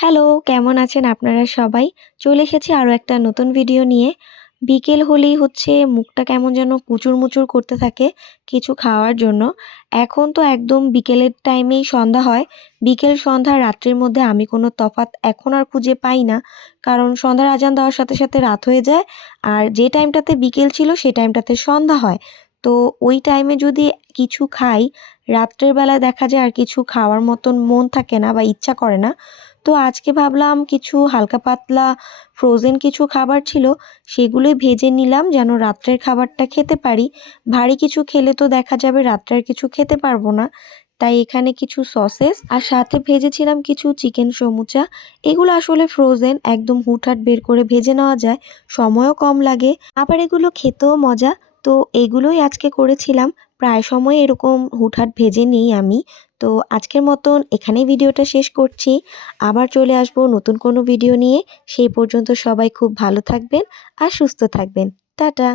Hello, কেমন আছেন আপনারা সবাই? চলে এসেছি আরো একটা নতুন ভিডিও নিয়ে। বিকেল হলেই হচ্ছে মুখটা কেমন যেন কুচুর-মুচুর করতে থাকে কিছু খাওয়ার জন্য। এখন তো একদম বিকেলের টাইমেই সন্ধ্যা হয়। বিকেল, সন্ধ্যা, রাত্রির মধ্যে আমি কোনো তফাৎ এখন আর খুঁজে পাই না। কারণ সন্ধ্যার আজান দেওয়ার সাথে, সাথে রাত হয়ে যায়। আর যে টাইমটাতে বিকেল ছিল সে টাইমটাতে সন্ধ্যা হয়। তো ওই টাইমে যদি কিছু খাই, রাত্রের বেলায় দেখা যায় আর কিছু খাওয়ার মতন মন থাকে না বা ইচ্ছা করে না। তো আজকে ভাবলাম কিছু হালকা পাতলা ফ্রোজেন কিছু খাবার ছিল, সেগুলোই ভেজে নিলাম যেন রাত্রের খাবারটা খেতে পারি। ভারী কিছু খেলে তো দেখা যাবে রাত্রে আর কিছু খেতে পারবো না। তাই এখানে কিছু সসেস আর সাথে ভেজেছিলাম কিছু চিকেন সমুচা। এগুলো আসলে ফ্রোজেন, একদম হুটহাট বের করে ভেজে নেওয়া যায়। সময়ও কম লাগে, আবার এগুলো খেতেও মজা। তো এগুলোই আজকে করেছিলাম। প্রায় সময় এরকম হুটহাট ভেজে নিই আমি। তো আজকের মতন এখানেই ভিডিওটা শেষ করছি। আবার চলে আসবো নতুন কোনো ভিডিও নিয়ে। সেই পর্যন্ত সবাই খুব ভালো থাকবেন আর সুস্থ থাকবেন। টাটা।